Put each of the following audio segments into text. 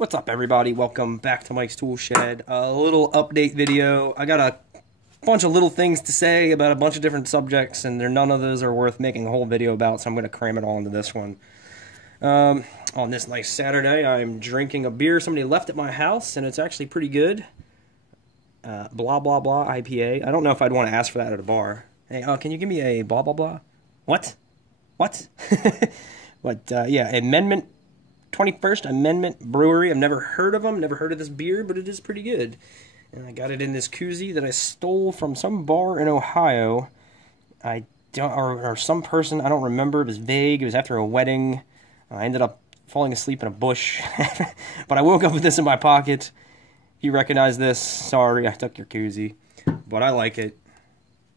What's up, everybody? Welcome back to Mike's Tool Shed. A little update video. I got a bunch of little things to say about a bunch of different subjects, and none of those are worth making a whole video about, so I'm going to cram it all into this one. On this nice Saturday, I'm drinking a beer somebody left at my house, and it's actually pretty good. Blah, blah, blah IPA. I don't know if I'd want to ask for that at a bar. Hey, can you give me a blah, blah, blah? What? What? But, yeah, Amendment 21st Amendment Brewery. I've never heard of them, never heard of this beer, but it is pretty good. And I got it in this koozie that I stole from some bar in Ohio. I don't, or some person, I don't remember. It was vague. It was after a wedding. I ended up falling asleep in a bush. But I woke up with this in my pocket. If you recognize this, sorry, I took your koozie. But I like it.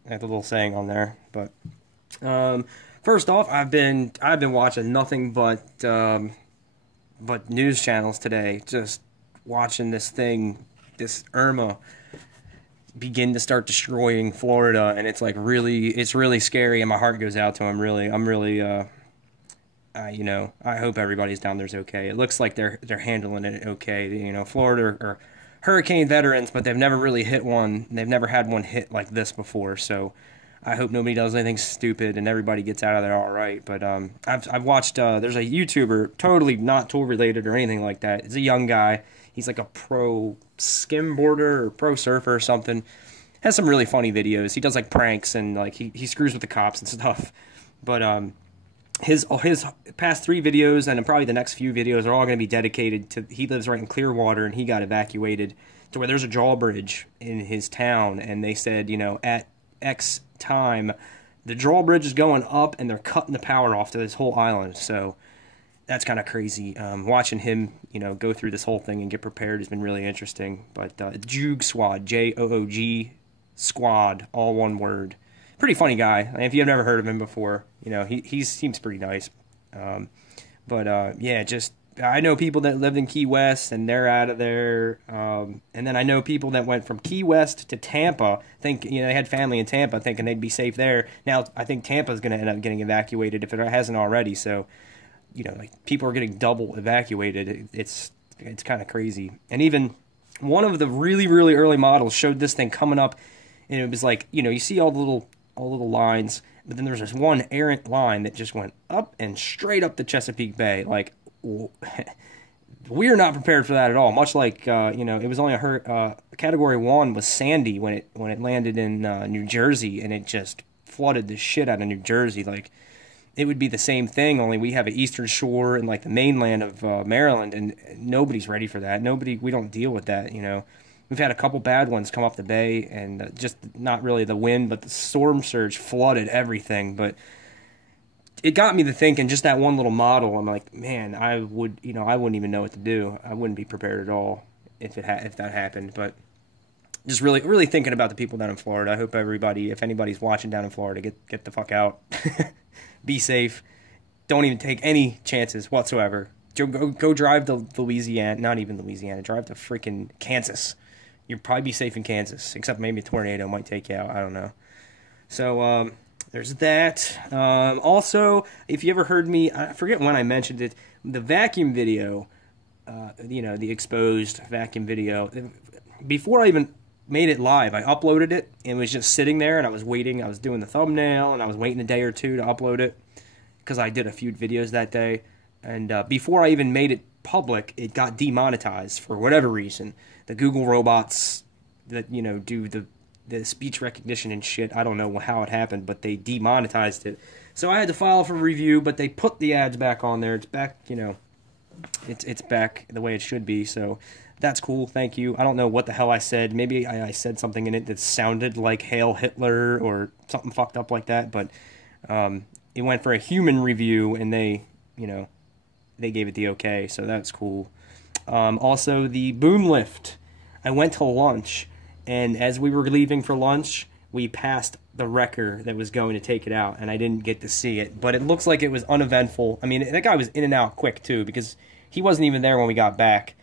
I have a little saying on there. But first off, I've been watching nothing but news channels today, just watching this Irma begin to start destroying Florida, and it's like it's really scary, and my heart goes out to them. I'm really you know, I hope everybody's down there's okay. It looks like they're handling it okay. You know, Florida are hurricane veterans, but they've never really hit one. They've never had one hit like this before, so I hope nobody does anything stupid and everybody gets out of there all right. But I've watched, there's a YouTuber, totally not tool related or anything like that. He's a young guy. He's like a pro skimboarder or pro surfer or something. Has some really funny videos. He does like pranks and like he screws with the cops and stuff. But his past 3 videos and probably the next few videos are all going to be dedicated to, he lives right in Clearwater and he got evacuated to where there's a drawbridge in his town, and they said, you know, at X time the drawbridge is going up and they're cutting the power off to this whole island. So that's kind of crazy. Watching him, you know, go through this whole thing and get prepared has been really interesting. But Joog Squad, Joog Squad, all one word. Pretty funny guy. And if you've never heard of him before, you know, he seems pretty nice. Yeah, just I know people that lived in Key West and they're out of there. And then I know people that went from Key West to Tampa. Think, you know, they had family in Tampa thinking they'd be safe there. Now I think Tampa's going to end up getting evacuated if it hasn't already. So, you know, like people are getting double evacuated. It's kind of crazy. And even one of the really early models showed this thing coming up, and it was like, you know, you see all the little lines, but then there's this one errant line that just went up and straight up the Chesapeake Bay. Like, we're not prepared for that at all. Much like, you know, it was only Category 1 was Sandy when it landed in New Jersey, and it just flooded the shit out of New Jersey. Like, it would be the same thing, only we have an eastern shore and like the mainland of Maryland, and nobody's ready for that. We don't deal with that, you know. We've had a couple bad ones come up the bay, and just not really the wind, but the storm surge flooded everything. But it got me to thinking, just that one little model, I'm like, man, I wouldn't even know what to do. I wouldn't be prepared at all if that happened. But just really thinking about the people down in Florida. I hope everybody, if anybody's watching down in Florida, get the fuck out. Be safe. Don't even take any chances whatsoever. Go drive to Louisiana, not even Louisiana, drive to freaking Kansas. You'll probably be safe in Kansas, except maybe a tornado might take you out. I don't know. So, there's that. Also, if you ever heard me, I forget when I mentioned it, the vacuum video, you know, the exposed vacuum video, before I even made it live, I uploaded it, and it was just sitting there, and I was waiting. I was doing the thumbnail, and I was waiting a day or two to upload it, because I did a few videos that day. And before I even made it public, it got demonetized for whatever reason. The Google robots that, you know, do the speech recognition and shit, I don't know how it happened, but they demonetized it. So I had to file for review, but they put the ads back on there. It's back, you know, it's back the way it should be. So that's cool. Thank you. I don't know what the hell I said. Maybe I said something in it that sounded like Hail Hitler or something fucked up like that, but it went for a human review, and they, you know, they gave it the okay, so that's cool. Also, the boom lift. I went to lunch, and as we were leaving for lunch, we passed the wrecker that was going to take it out, and I didn't get to see it. But it looks like it was uneventful. I mean, that guy was in and out quick, too, because he wasn't even there when we got back.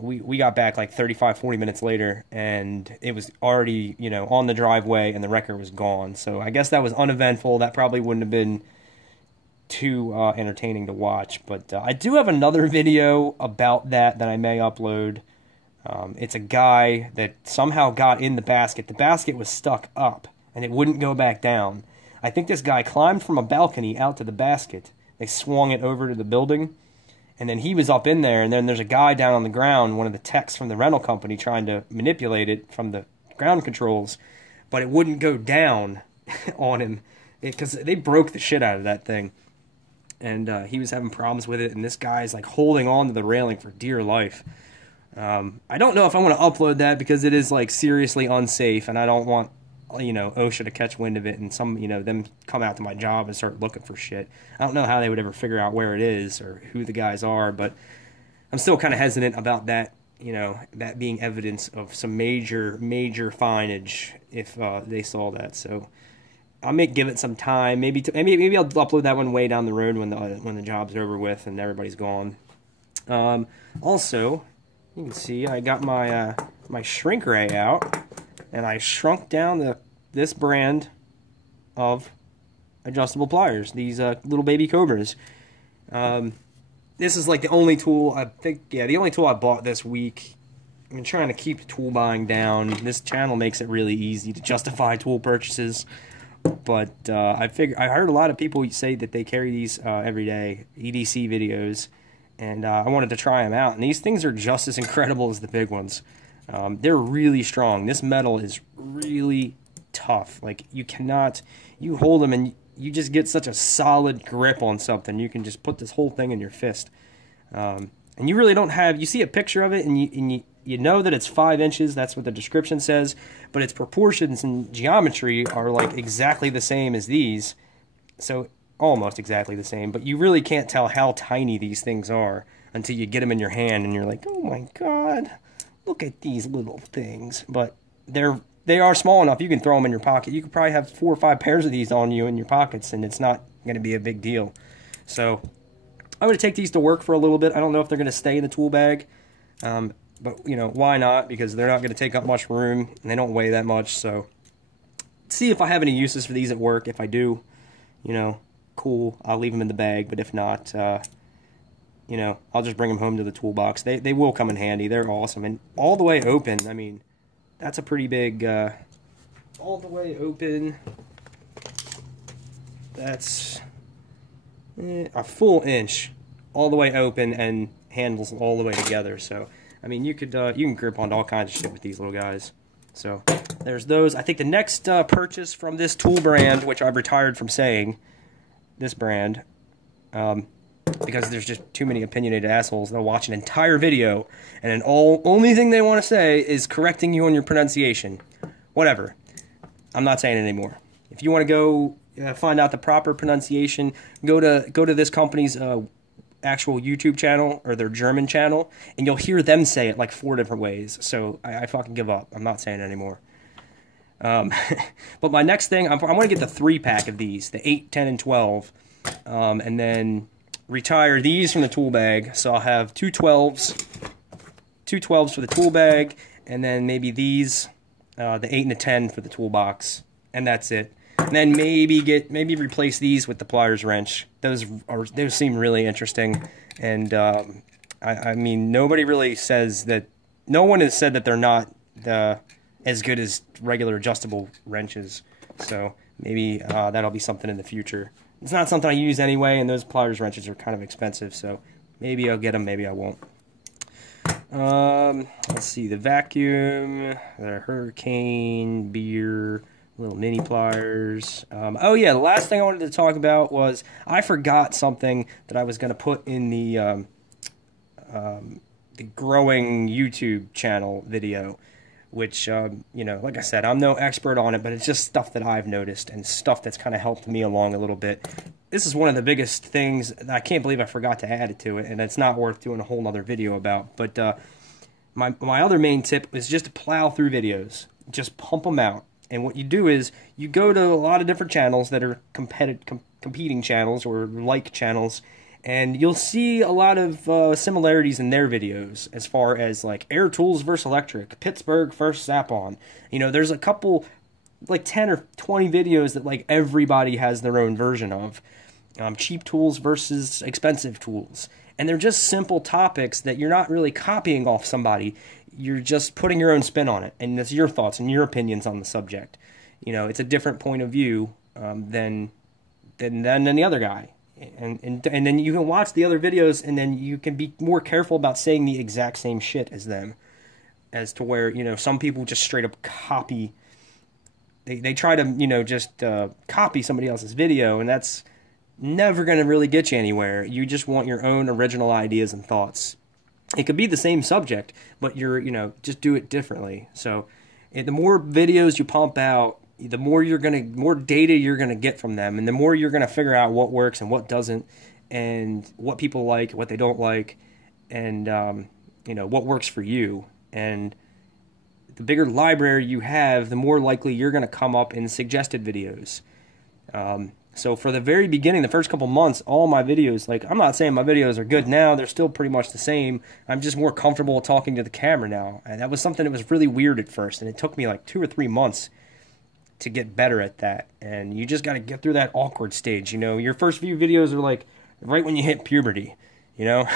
We got back like 35, 40 minutes later, and it was already, you know, on the driveway, and the wrecker was gone. So I guess that was uneventful. That probably wouldn't have been too entertaining to watch. But I do have another video about that I may upload. It's a guy that somehow got in the basket. The basket was stuck up, and it wouldn't go back down. I think this guy climbed from a balcony out to the basket. They swung it over to the building, and then he was up in there, and then there's a guy down on the ground, one of the techs from the rental company, trying to manipulate it from the ground controls, but it wouldn't go down on him because they broke the shit out of that thing. And he was having problems with it, and this guy's like holding on to the railing for dear life. I don't know if I want to upload that because it is like seriously unsafe, and I don't want, you know, OSHA to catch wind of it and some, you know, them come out to my job and start looking for shit. I don't know how they would ever figure out where it is or who the guys are, but I'm still kind of hesitant about that, you know, that being evidence of some major fineage if they saw that. So I may give it some time. Maybe I'll upload that one way down the road when the job's over with and everybody's gone. Also, you can see I got my my shrink ray out, and I shrunk down this brand of adjustable pliers. These little baby Cobras. This is like the only tool the only tool I bought this week. I'm trying to keep tool buying down. This channel makes it really easy to justify tool purchases. But I heard a lot of people say that they carry these every day, EDC videos, and I wanted to try them out. And these things are just as incredible as the big ones. They're really strong. This metal is really tough. Like, you hold them and you just get such a solid grip on something. You can just put this whole thing in your fist. And you really don't have, you see a picture of it and you know that it's 5 inches, that's what the description says, but its proportions and geometry are like exactly the same as these. So, almost exactly the same, but you really can't tell how tiny these things are until you get them in your hand and you're like, oh my god, look at these little things. But they are small enough, you can throw them in your pocket. You could probably have 4 or 5 pairs of these on you in your pockets, and it's not going to be a big deal. So, I'm going to take these to work for a little bit. I don't know if they're going to stay in the tool bag, but, you know, why not? Because they're not going to take up much room, and they don't weigh that much, so see if I have any uses for these at work. If I do, you know, cool, I'll leave them in the bag, but if not, you know, I'll just bring them home to the toolbox. They will come in handy. They're awesome, and all the way open, I mean, that's a pretty big, all the way open, that's a full inch all the way open and handles all the way together. So I mean, you can grip onto all kinds of shit with these little guys. So there's those. I think the next purchase from this tool brand, which I've retired from saying this brand, because there's just too many opinionated assholes that'll watch an entire video and then only thing they want to say is correcting you on your pronunciation. Whatever. I'm not saying it anymore. If you want to go find out the proper pronunciation, go to this company's actual YouTube channel or their German channel, and you'll hear them say it like 4 different ways. So I fucking give up. I'm not saying it anymore. But my next thing, I'm going to get the 3-pack of these, the 8, 10, and 12, and then retire these from the tool bag. So I'll have two 12s for the tool bag, and then maybe these, the 8 and the 10 for the toolbox, and that's it. And then maybe replace these with the pliers wrench. Those seem really interesting, and I mean, nobody really says that. No one has said that they're not as good as regular adjustable wrenches. So maybe that'll be something in the future. It's not something I use anyway, and those pliers wrenches are kind of expensive. So maybe I'll get them, maybe I won't. Let's see, the vacuum, the Hurricane, beer, little mini pliers. Oh yeah, the last thing I wanted to talk about was I forgot something that I was going to put in the growing YouTube channel video, which, you know, like I said, I'm no expert on it, but it's just stuff that I've noticed and stuff that's kind of helped me along a little bit. This is one of the biggest things. I can't believe I forgot to add it to it, and it's not worth doing a whole nother video about. But my other main tip is just to plow through videos. Just pump them out. And what you do is you go to a lot of different channels that are competing channels or like channels, and you'll see a lot of similarities in their videos as far as like Air Tools versus Electric, Pittsburgh versus Zapon. You know, there's a couple, like 10 or 20 videos that like everybody has their own version of. cheap tools versus expensive tools. And they're just simple topics that you're not really copying off somebody. You're just putting your own spin on it, and that's your thoughts and your opinions on the subject. You know, it's a different point of view than the other guy. And then you can watch the other videos, and then you can be more careful about saying the exact same shit as them. As to where, you know, some people just straight up copy. They try to, you know, just copy somebody else's video, and that's never going to really get you anywhere. You just want your own original ideas and thoughts. It could be the same subject, but you're, you know, just do it differently. So the more videos you pump out, the more more data you're gonna get from them, and the more you're gonna figure out what works and what doesn't, and what people like, what they don't like, and you know, what works for you. And the bigger library you have, the more likely you're gonna come up in suggested videos. So for the very beginning, the first couple months, all my videos, like, I'm not saying my videos are good now, they're still pretty much the same. I'm just more comfortable talking to the camera now. And that was something that was really weird at first, and it took me like 2 or 3 months to get better at that. And you just got to get through that awkward stage. You know, your first few videos are like right when you hit puberty, you know.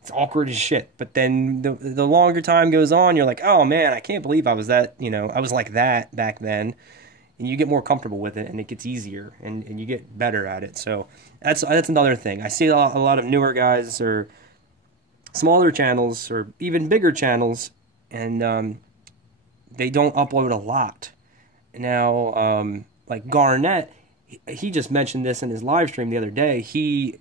It's awkward as shit. But then the longer time goes on, you're like, oh man, I can't believe I was that, you know, I was like that back then. And you get more comfortable with it, and it gets easier, and you get better at it. So that's another thing. I see a lot of newer guys or smaller channels or even bigger channels, and they don't upload a lot. Now, like Garnett, he just mentioned this in his live stream the other day. He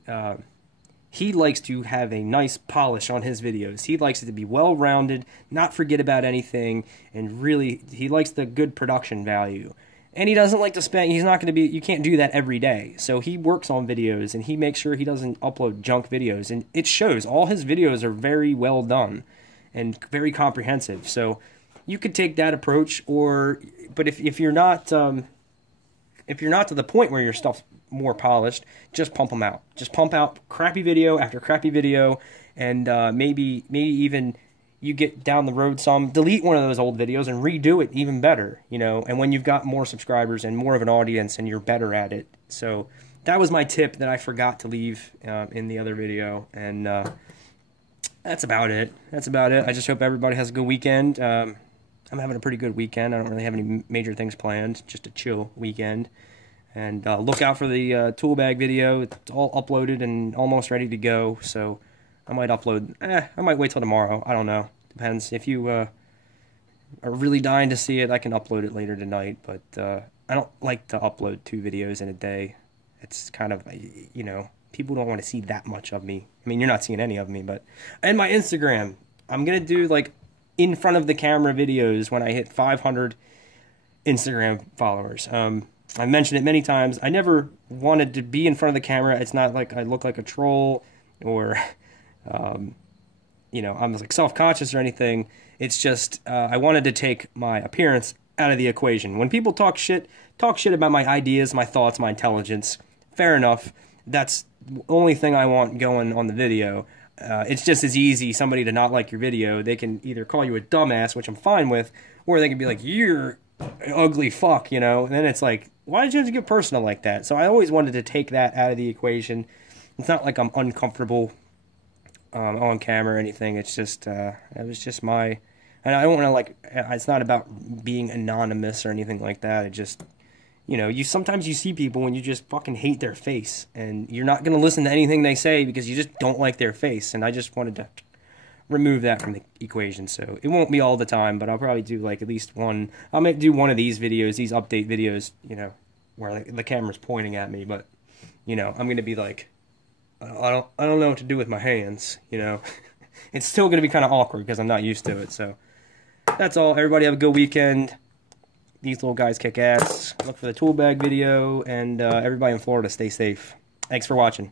likes to have a nice polish on his videos. He likes it to be well-rounded, not forget about anything, and really, he likes the good production value. And he doesn't like to spend, he's not going to be, you can't do that every day. So he works on videos, and he makes sure he doesn't upload junk videos. And it shows. All his videos are very well done and very comprehensive. So you could take that approach, but if you're not to the point where your stuff's more polished, just pump them out. Just pump out crappy video after crappy video, and maybe even you get down the road some, delete one of those old videos and redo it even better, you know, and when you've got more subscribers and more of an audience and you're better at it. So that was my tip that I forgot to leave in the other video, and that's about it. I just hope everybody has a good weekend. I'm having a pretty good weekend. I don't really have any major things planned, just a chill weekend. And look out for the tool bag video. It's all uploaded and almost ready to go, so I might upload. I might wait till tomorrow. I don't know. Depends. If you are really dying to see it, I can upload it later tonight. But I don't like to upload 2 videos in a day. It's kind of, you know, people don't want to see that much of me. I mean, you're not seeing any of me, but... And my Instagram. I'm going to do, like, in front of the camera videos when I hit 500 Instagram followers. I mentioned it many times. I never wanted to be in front of the camera. It's not like I look like a troll or... you know, I'm like self-conscious or anything. It's just I wanted to take my appearance out of the equation. When people talk shit about my ideas, my thoughts, my intelligence, fair enough. That's the only thing I want going on the video. It's just as easy somebody to not like your video. They can either call you a dumbass, which I'm fine with, or they can be like, you're an ugly fuck, you know. And then it's like, why did you have to get personal like that? So I always wanted to take that out of the equation. It's not like I'm uncomfortable on camera or anything. It's just it was just my, and I don't want to, like, it's not about being anonymous or anything like that. It just, you know, sometimes you see people and you just fucking hate their face, and you're not going to listen to anything they say because you just don't like their face. And I just wanted to remove that from the equation. So it won't be all the time, but I'll probably do like at least one. I'll do one of these videos, these update videos, you know, where the camera's pointing at me, but, you know, I'm going to be like, I don't know what to do with my hands, you know. It's still going to be kind of awkward because I'm not used to it. So that's all. Everybody have a good weekend. These little guys kick ass. Look for the tool bag video, and everybody in Florida, stay safe. Thanks for watching.